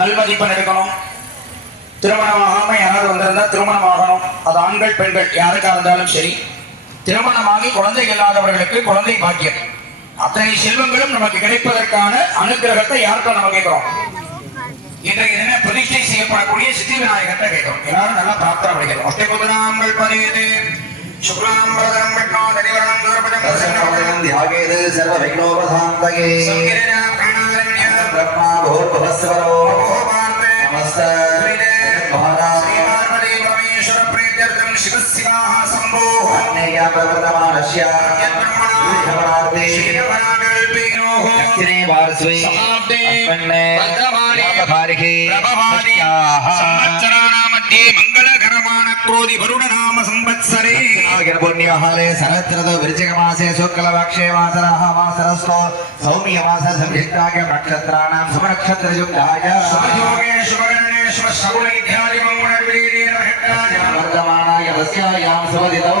நல்மதிப்பெண் எடுக்கணும். திருமணமாகாமல் யாராவது வந்திருந்தால் திருமணம் ஆகணும் அது ஆண்கள் பெண்கள் யாருக்காக இருந்தாலும் சரி. திருமணமாகி குழந்தை இல்லாதவர்களுக்கு குழந்தை பாக்கியம். அத்தனை செல்வங்களும் நமக்கு கிடைப்பதற்கான அனுகிரகத்தை யார்கிட்ட நம்ம கேட்கிறோம்? இன்றைய தினம் பிரதிஷ்டை செய்யப்படக்கூடிய சித்தி விநாயகத்தை கேட்கிறோம். எல்லாரும் நல்லா பிரார்த்தனை பண்ணிக்கிறோம் ஒட்டை புதனாங்கள் பதிவு சுக்லாம்பரம் விஷ்ணோ தனிவரணம் சர்வ விக்னோபசாந்தகே शिवशिवाः शम्भो नैया प्रवर्तमानस्य यद्ब्रह्मणार्थे श्रीनवनागल्पिनोः दक्षिणे पार्श्वे समाप्ते भद्रवाणे प्रभारिके प्रभवाद्याः संवत्सराणामध्ये मङ्गलकरमाणक्रोधि वरुणनाम संवत्सरे पुण्यहाले सरत्रद वृचिकमासे शुक्लपक्षे वासरः वासरस्तो सौम्यवास संयुक्ताय नक्षत्राणां सुमनक्षत्रयुक्ताय सहयोगे शुभगणेश्वर श्रवणैध्यादिमङ्गलवीरेण भट्टाय వర్తమానాయ వస్యాయాం శుభదితౌ